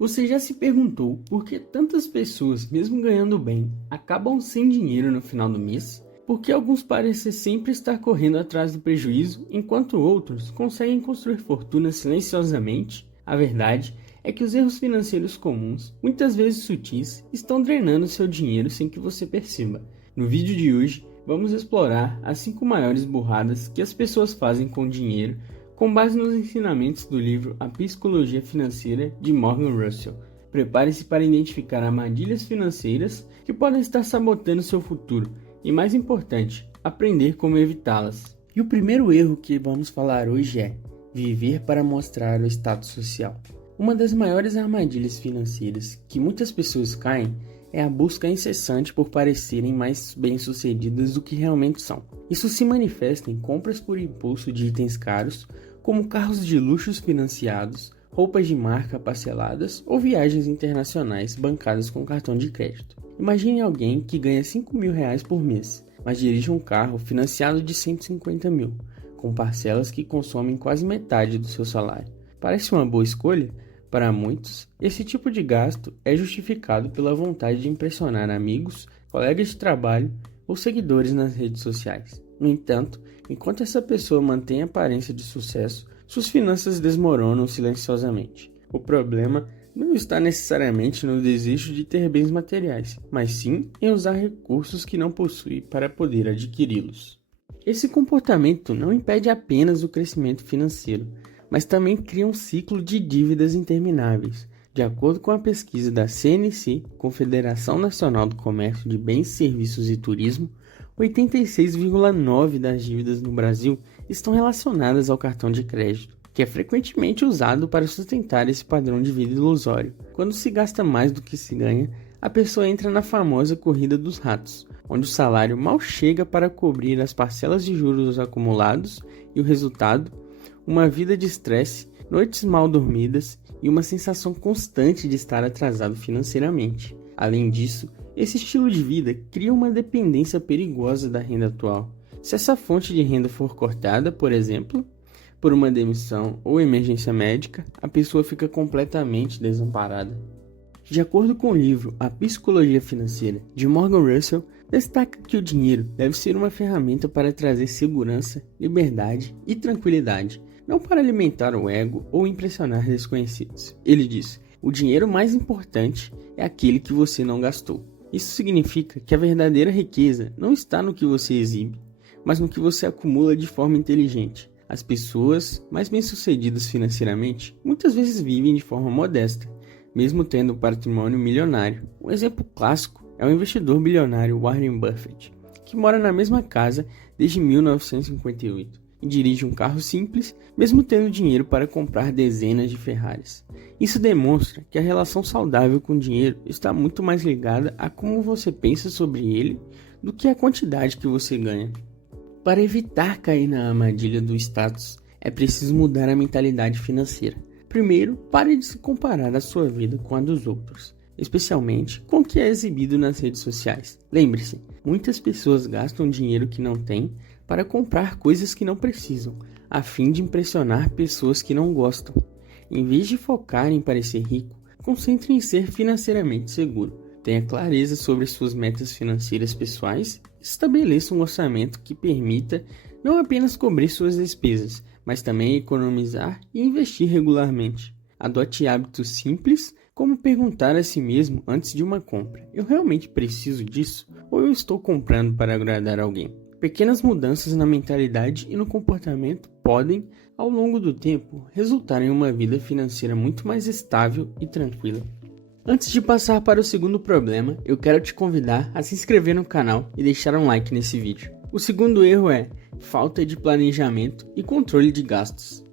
Você já se perguntou por que tantas pessoas, mesmo ganhando bem, acabam sem dinheiro no final do mês? Por que alguns parecem sempre estar correndo atrás do prejuízo, enquanto outros conseguem construir fortunas silenciosamente? A verdade é que os erros financeiros comuns, muitas vezes sutis, estão drenando seu dinheiro sem que você perceba. No vídeo de hoje, vamos explorar as 5 maiores burradas que as pessoas fazem com o dinheiro, com base nos ensinamentos do livro A Psicologia Financeira de Morgan Russell. Prepare-se para identificar armadilhas financeiras que podem estar sabotando seu futuro e, mais importante, aprender como evitá-las. E o primeiro erro que vamos falar hoje é viver para mostrar o status social. Uma das maiores armadilhas financeiras que muitas pessoas caem é a busca incessante por parecerem mais bem-sucedidas do que realmente são. Isso se manifesta em compras por impulso de itens caros, como carros de luxos financiados, roupas de marca parceladas ou viagens internacionais bancadas com cartão de crédito. Imagine alguém que ganha R$ 5.000 por mês, mas dirige um carro financiado de 150 mil, com parcelas que consomem quase metade do seu salário. Parece uma boa escolha? Para muitos, esse tipo de gasto é justificado pela vontade de impressionar amigos, colegas de trabalho ou seguidores nas redes sociais. No entanto, enquanto essa pessoa mantém a aparência de sucesso, suas finanças desmoronam silenciosamente. O problema não está necessariamente no desejo de ter bens materiais, mas sim em usar recursos que não possui para poder adquiri-los. Esse comportamento não impede apenas o crescimento financeiro, mas também cria um ciclo de dívidas intermináveis. De acordo com a pesquisa da CNC, Confederação Nacional do Comércio de Bens, Serviços e Turismo, 86,9% das dívidas no Brasil estão relacionadas ao cartão de crédito, que é frequentemente usado para sustentar esse padrão de vida ilusório. Quando se gasta mais do que se ganha, a pessoa entra na famosa corrida dos ratos, onde o salário mal chega para cobrir as parcelas de juros acumulados e o resultado, uma vida de estresse, noites mal dormidas e uma sensação constante de estar atrasado financeiramente. Além disso, esse estilo de vida cria uma dependência perigosa da renda atual. Se essa fonte de renda for cortada, por exemplo, por uma demissão ou emergência médica, a pessoa fica completamente desamparada. De acordo com o livro A Psicologia Financeira, de Morgan Russell, destaca que o dinheiro deve ser uma ferramenta para trazer segurança, liberdade e tranquilidade, não para alimentar o ego ou impressionar desconhecidos. Ele diz: o dinheiro mais importante é aquele que você não gastou. Isso significa que a verdadeira riqueza não está no que você exibe, mas no que você acumula de forma inteligente. As pessoas mais bem-sucedidas financeiramente muitas vezes vivem de forma modesta, mesmo tendo um patrimônio milionário. Um exemplo clássico é o investidor bilionário Warren Buffett, que mora na mesma casa desde 1958 e dirige um carro simples, mesmo tendo dinheiro para comprar dezenas de Ferraris. Isso demonstra que a relação saudável com o dinheiro está muito mais ligada a como você pensa sobre ele do que a quantidade que você ganha. Para evitar cair na armadilha do status, é preciso mudar a mentalidade financeira. Primeiro, pare de se comparar a sua vida com a dos outros, especialmente com o que é exibido nas redes sociais. Lembre-se, muitas pessoas gastam dinheiro que não têm para comprar coisas que não precisam, a fim de impressionar pessoas que não gostam. Em vez de focar em parecer rico, concentre em ser financeiramente seguro. Tenha clareza sobre suas metas financeiras pessoais e estabeleça um orçamento que permita não apenas cobrir suas despesas, mas também economizar e investir regularmente. Adote hábitos simples, como perguntar a si mesmo antes de uma compra: eu realmente preciso disso ou eu estou comprando para agradar alguém? Pequenas mudanças na mentalidade e no comportamento podem, ao longo do tempo, resultar em uma vida financeira muito mais estável e tranquila. Antes de passar para o segundo problema, eu quero te convidar a se inscrever no canal e deixar um like nesse vídeo. O segundo erro é falta de planejamento e controle de gastos.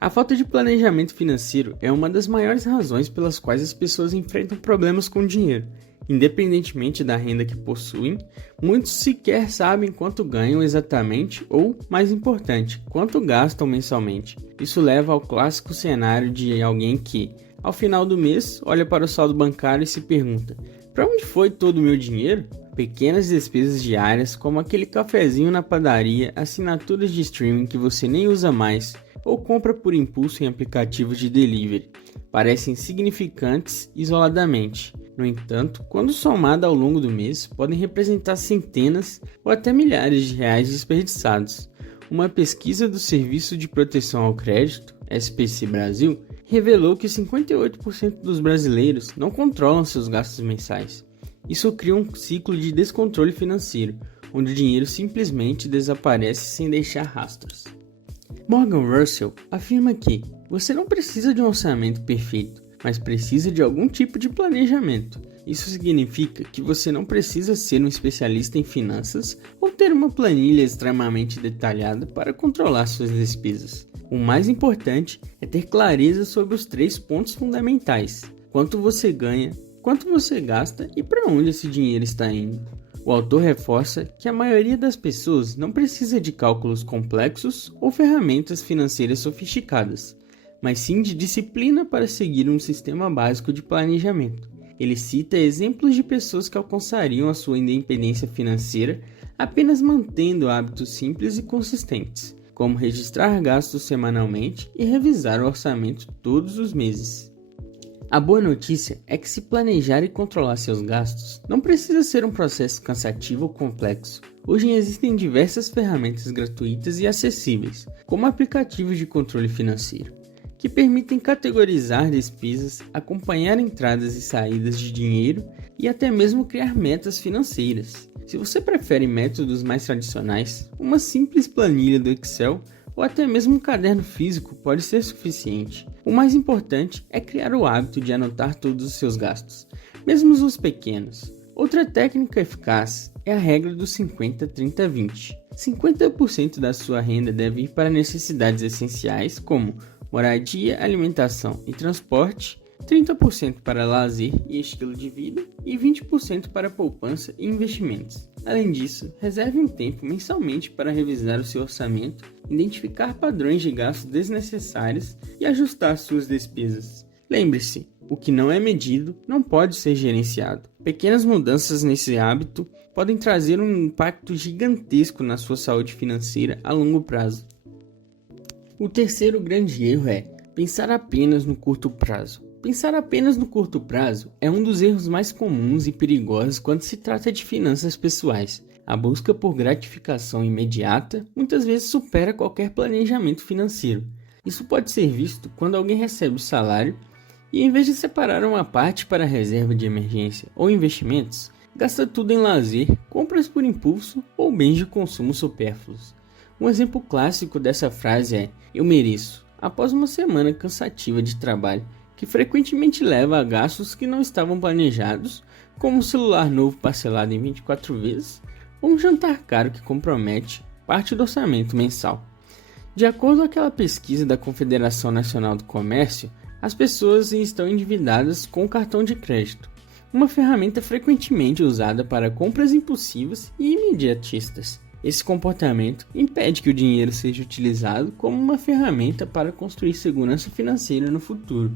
A falta de planejamento financeiro é uma das maiores razões pelas quais as pessoas enfrentam problemas com dinheiro. Independentemente da renda que possuem, muitos sequer sabem quanto ganham exatamente ou, mais importante, quanto gastam mensalmente. Isso leva ao clássico cenário de alguém que, ao final do mês, olha para o saldo bancário e se pergunta: para onde foi todo o meu dinheiro? Pequenas despesas diárias, como aquele cafezinho na padaria, assinaturas de streaming que você nem usa mais, ou compra por impulso em aplicativos de delivery, parecem insignificantes isoladamente. No entanto, quando somadas ao longo do mês, podem representar centenas ou até milhares de reais desperdiçados. Uma pesquisa do Serviço de Proteção ao Crédito, SPC Brasil, revelou que 58% dos brasileiros não controlam seus gastos mensais. Isso cria um ciclo de descontrole financeiro, onde o dinheiro simplesmente desaparece sem deixar rastros. Morgan Russell afirma que você não precisa de um orçamento perfeito, mas precisa de algum tipo de planejamento. Isso significa que você não precisa ser um especialista em finanças ou ter uma planilha extremamente detalhada para controlar suas despesas. O mais importante é ter clareza sobre os 3 pontos fundamentais: quanto você ganha, quanto você gasta e para onde esse dinheiro está indo. O autor reforça que a maioria das pessoas não precisa de cálculos complexos ou ferramentas financeiras sofisticadas, mas sim de disciplina para seguir um sistema básico de planejamento. Ele cita exemplos de pessoas que alcançariam a sua independência financeira apenas mantendo hábitos simples e consistentes, como registrar gastos semanalmente e revisar o orçamento todos os meses. A boa notícia é que se planejar e controlar seus gastos não precisa ser um processo cansativo ou complexo. Hoje existem diversas ferramentas gratuitas e acessíveis, como aplicativos de controle financeiro, que permitem categorizar despesas, acompanhar entradas e saídas de dinheiro e até mesmo criar metas financeiras. Se você prefere métodos mais tradicionais, uma simples planilha do Excel ou até mesmo um caderno físico pode ser suficiente. O mais importante é criar o hábito de anotar todos os seus gastos, mesmo os pequenos. Outra técnica eficaz é a regra do 50-30-20. 50% da sua renda deve ir para necessidades essenciais como moradia, alimentação e transporte, 30% para lazer e estilo de vida e 20% para poupança e investimentos. Além disso, reserve um tempo mensalmente para revisar o seu orçamento, identificar padrões de gastos desnecessários e ajustar suas despesas. Lembre-se, o que não é medido não pode ser gerenciado. Pequenas mudanças nesse hábito podem trazer um impacto gigantesco na sua saúde financeira a longo prazo. O terceiro grande erro é pensar apenas no curto prazo. Pensar apenas no curto prazo é um dos erros mais comuns e perigosos quando se trata de finanças pessoais. A busca por gratificação imediata muitas vezes supera qualquer planejamento financeiro. Isso pode ser visto quando alguém recebe o salário e, em vez de separar uma parte para reserva de emergência ou investimentos, gasta tudo em lazer, compras por impulso ou bens de consumo supérfluos. Um exemplo clássico dessa frase é "eu mereço", após uma semana cansativa de trabalho, que frequentemente leva a gastos que não estavam planejados, como um celular novo parcelado em 24 vezes, ou um jantar caro que compromete parte do orçamento mensal. De acordo com aquela pesquisa da Confederação Nacional do Comércio, as pessoas estão endividadas com o cartão de crédito, uma ferramenta frequentemente usada para compras impulsivas e imediatistas. Esse comportamento impede que o dinheiro seja utilizado como uma ferramenta para construir segurança financeira no futuro.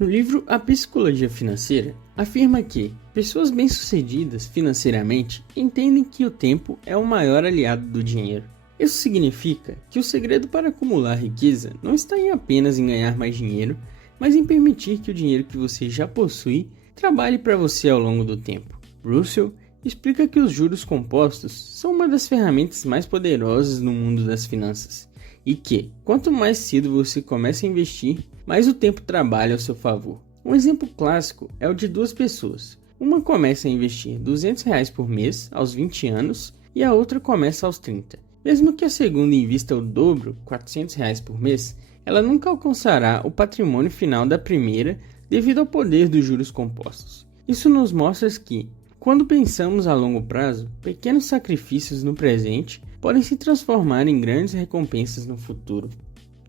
No livro A Psicologia Financeira, afirma que pessoas bem-sucedidas financeiramente entendem que o tempo é o maior aliado do dinheiro. Isso significa que o segredo para acumular riqueza não está apenas em ganhar mais dinheiro, mas em permitir que o dinheiro que você já possui trabalhe para você ao longo do tempo. Russell explica que os juros compostos são uma das ferramentas mais poderosas no mundo das finanças e que, quanto mais cedo você começa a investir, mais o tempo trabalha ao seu favor. Um exemplo clássico é o de duas pessoas. Uma começa a investir R$200 por mês aos 20 anos e a outra começa aos 30. Mesmo que a segunda invista o dobro, R$400 por mês, ela nunca alcançará o patrimônio final da primeira devido ao poder dos juros compostos. Isso nos mostra que, quando pensamos a longo prazo, pequenos sacrifícios no presente podem se transformar em grandes recompensas no futuro.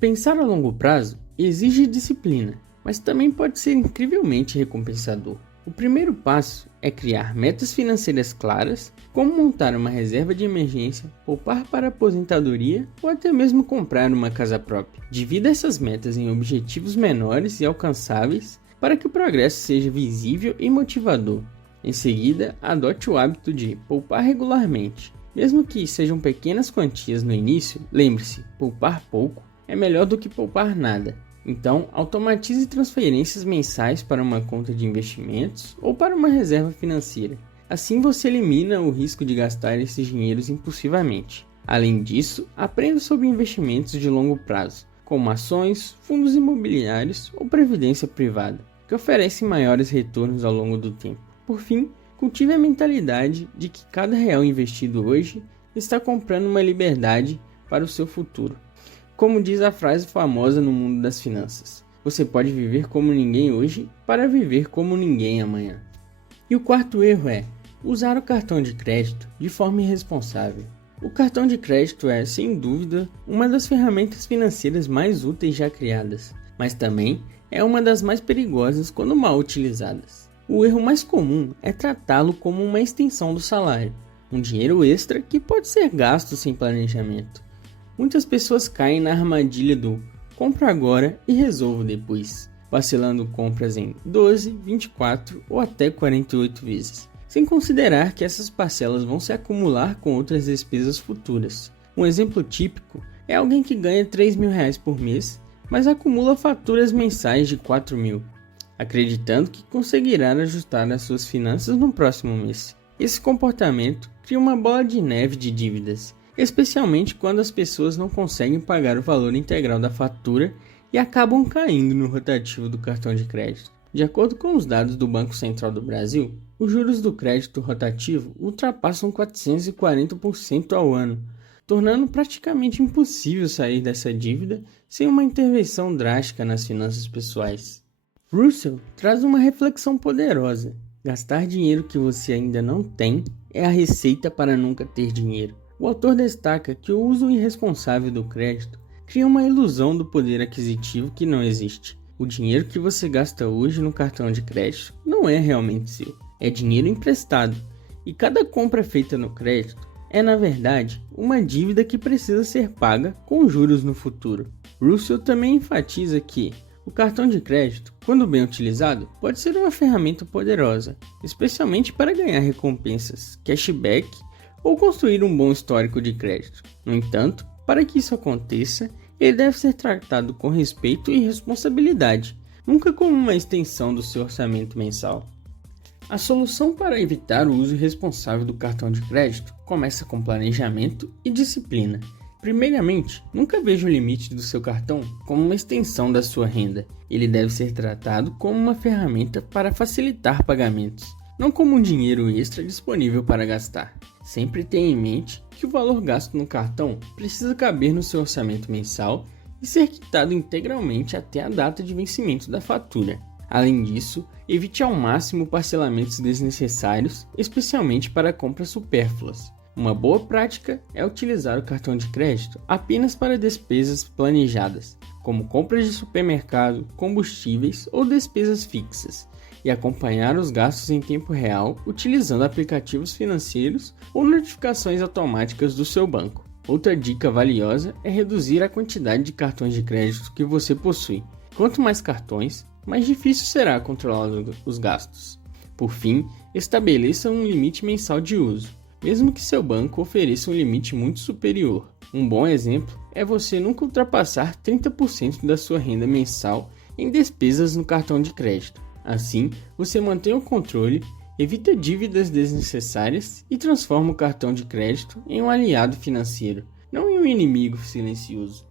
Pensar a longo prazo exige disciplina, mas também pode ser incrivelmente recompensador. O primeiro passo é criar metas financeiras claras, como montar uma reserva de emergência, poupar para a aposentadoria ou até mesmo comprar uma casa própria. Divida essas metas em objetivos menores e alcançáveis para que o progresso seja visível e motivador. Em seguida, adote o hábito de poupar regularmente. Mesmo que sejam pequenas quantias no início, lembre-se, poupar pouco é melhor do que poupar nada. Então, automatize transferências mensais para uma conta de investimentos ou para uma reserva financeira. Assim você elimina o risco de gastar esses dinheiros impulsivamente. Além disso, aprenda sobre investimentos de longo prazo, como ações, fundos imobiliários ou previdência privada, que oferecem maiores retornos ao longo do tempo. Por fim, cultive a mentalidade de que cada real investido hoje está comprando uma liberdade para o seu futuro. Como diz a frase famosa no mundo das finanças, você pode viver como ninguém hoje para viver como ninguém amanhã. E o quarto erro é usar o cartão de crédito de forma irresponsável. O cartão de crédito é, sem dúvida, uma das ferramentas financeiras mais úteis já criadas, mas também é uma das mais perigosas quando mal utilizadas. O erro mais comum é tratá-lo como uma extensão do salário, um dinheiro extra que pode ser gasto sem planejamento. Muitas pessoas caem na armadilha do compro agora e resolvo depois, parcelando compras em 12, 24 ou até 48 vezes, sem considerar que essas parcelas vão se acumular com outras despesas futuras. Um exemplo típico é alguém que ganha R$3.000 por mês, mas acumula faturas mensais de R$4.000, acreditando que conseguirá ajustar as suas finanças no próximo mês. Esse comportamento cria uma bola de neve de dívidas, especialmente quando as pessoas não conseguem pagar o valor integral da fatura e acabam caindo no rotativo do cartão de crédito. De acordo com os dados do Banco Central do Brasil, os juros do crédito rotativo ultrapassam 440% ao ano, tornando praticamente impossível sair dessa dívida sem uma intervenção drástica nas finanças pessoais. Russell traz uma reflexão poderosa. Gastar dinheiro que você ainda não tem é a receita para nunca ter dinheiro. O autor destaca que o uso irresponsável do crédito cria uma ilusão do poder aquisitivo que não existe. O dinheiro que você gasta hoje no cartão de crédito não é realmente seu, é dinheiro emprestado, e cada compra feita no crédito é, na verdade, uma dívida que precisa ser paga com juros no futuro. Russell também enfatiza que o cartão de crédito, quando bem utilizado, pode ser uma ferramenta poderosa, especialmente para ganhar recompensas, cashback ou construir um bom histórico de crédito. No entanto, para que isso aconteça, ele deve ser tratado com respeito e responsabilidade, nunca como uma extensão do seu orçamento mensal. A solução para evitar o uso irresponsável do cartão de crédito começa com planejamento e disciplina. Primeiramente, nunca veja o limite do seu cartão como uma extensão da sua renda. Ele deve ser tratado como uma ferramenta para facilitar pagamentos, não como um dinheiro extra disponível para gastar. Sempre tenha em mente que o valor gasto no cartão precisa caber no seu orçamento mensal e ser quitado integralmente até a data de vencimento da fatura. Além disso, evite ao máximo parcelamentos desnecessários, especialmente para compras supérfluas. Uma boa prática é utilizar o cartão de crédito apenas para despesas planejadas, como compras de supermercado, combustíveis ou despesas fixas, e acompanhar os gastos em tempo real utilizando aplicativos financeiros ou notificações automáticas do seu banco. Outra dica valiosa é reduzir a quantidade de cartões de crédito que você possui. Quanto mais cartões, mais difícil será controlar os gastos. Por fim, estabeleça um limite mensal de uso, mesmo que seu banco ofereça um limite muito superior. Um bom exemplo é você nunca ultrapassar 30% da sua renda mensal em despesas no cartão de crédito. Assim, você mantém o controle, evita dívidas desnecessárias e transforma o cartão de crédito em um aliado financeiro, não em um inimigo silencioso.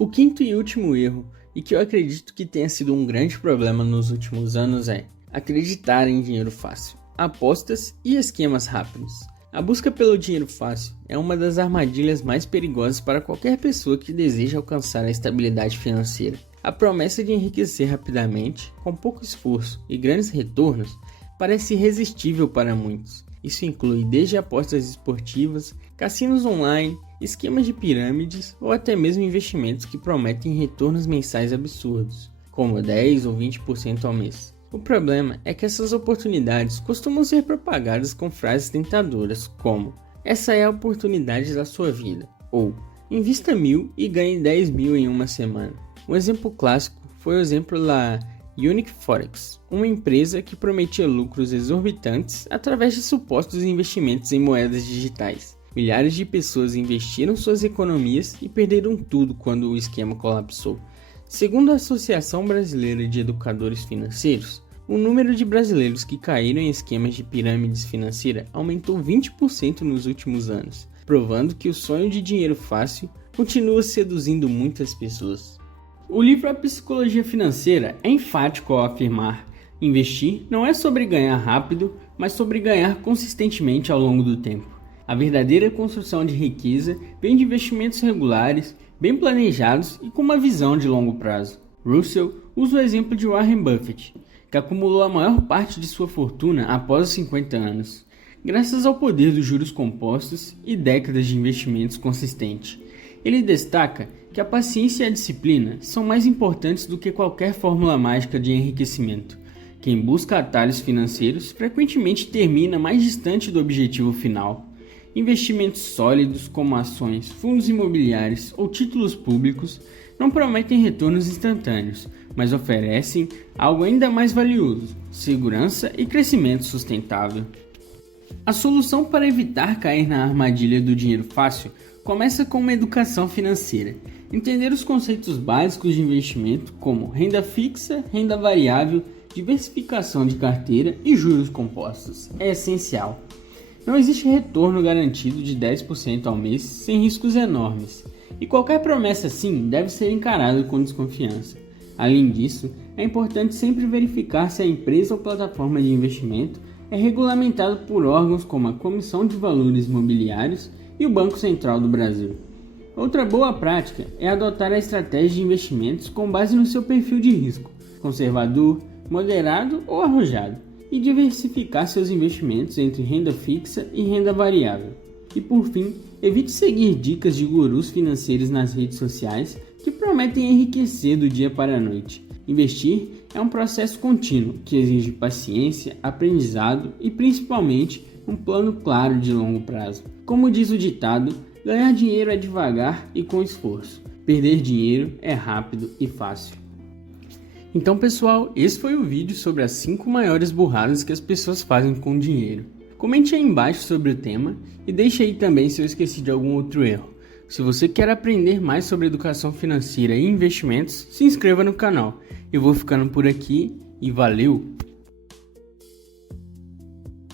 O quinto e último erro, e que eu acredito que tenha sido um grande problema nos últimos anos, é acreditar em dinheiro fácil, apostas e esquemas rápidos. A busca pelo dinheiro fácil é uma das armadilhas mais perigosas para qualquer pessoa que deseja alcançar a estabilidade financeira. A promessa de enriquecer rapidamente, com pouco esforço e grandes retornos, parece irresistível para muitos. Isso inclui desde apostas esportivas, cassinos online, esquemas de pirâmides ou até mesmo investimentos que prometem retornos mensais absurdos, como 10 ou 20% ao mês. O problema é que essas oportunidades costumam ser propagadas com frases tentadoras como "essa é a oportunidade da sua vida" ou "invista 1.000 e ganhe 10.000 em uma semana". Um exemplo clássico foi o exemplo da Unique Forex, uma empresa que prometia lucros exorbitantes através de supostos investimentos em moedas digitais. Milhares de pessoas investiram suas economias e perderam tudo quando o esquema colapsou. Segundo a Associação Brasileira de Educadores Financeiros, o número de brasileiros que caíram em esquemas de pirâmides financeiras aumentou 20% nos últimos anos, provando que o sonho de dinheiro fácil continua seduzindo muitas pessoas. O livro A Psicologia Financeira é enfático ao afirmar: investir não é sobre ganhar rápido, mas sobre ganhar consistentemente ao longo do tempo. A verdadeira construção de riqueza vem de investimentos regulares, bem planejados e com uma visão de longo prazo. Russell usa o exemplo de Warren Buffett, que acumulou a maior parte de sua fortuna após os 50 anos, graças ao poder dos juros compostos e décadas de investimentos consistentes. Ele destaca que a paciência e a disciplina são mais importantes do que qualquer fórmula mágica de enriquecimento. Quem busca atalhos financeiros frequentemente termina mais distante do objetivo final. Investimentos sólidos como ações, fundos imobiliários ou títulos públicos não prometem retornos instantâneos, mas oferecem algo ainda mais valioso: segurança e crescimento sustentável. A solução para evitar cair na armadilha do dinheiro fácil começa com uma educação financeira. Entender os conceitos básicos de investimento, como renda fixa, renda variável, diversificação de carteira e juros compostos, é essencial. Não existe retorno garantido de 10% ao mês sem riscos enormes, e qualquer promessa assim deve ser encarada com desconfiança. Além disso, é importante sempre verificar se a empresa ou plataforma de investimento é regulamentado por órgãos como a Comissão de Valores Mobiliários e o Banco Central do Brasil. Outra boa prática é adotar a estratégia de investimentos com base no seu perfil de risco, conservador, moderado ou arrojado, e diversificar seus investimentos entre renda fixa e renda variável. E por fim, evite seguir dicas de gurus financeiros nas redes sociais que prometem enriquecer do dia para a noite. Investir é um processo contínuo que exige paciência, aprendizado e principalmente um plano claro de longo prazo. Como diz o ditado, ganhar dinheiro é devagar e com esforço. Perder dinheiro é rápido e fácil. Então pessoal, esse foi o vídeo sobre as 5 maiores burradas que as pessoas fazem com dinheiro. Comente aí embaixo sobre o tema e deixe aí também se eu esqueci de algum outro erro. Se você quer aprender mais sobre educação financeira e investimentos, se inscreva no canal. Eu vou ficando por aqui e valeu!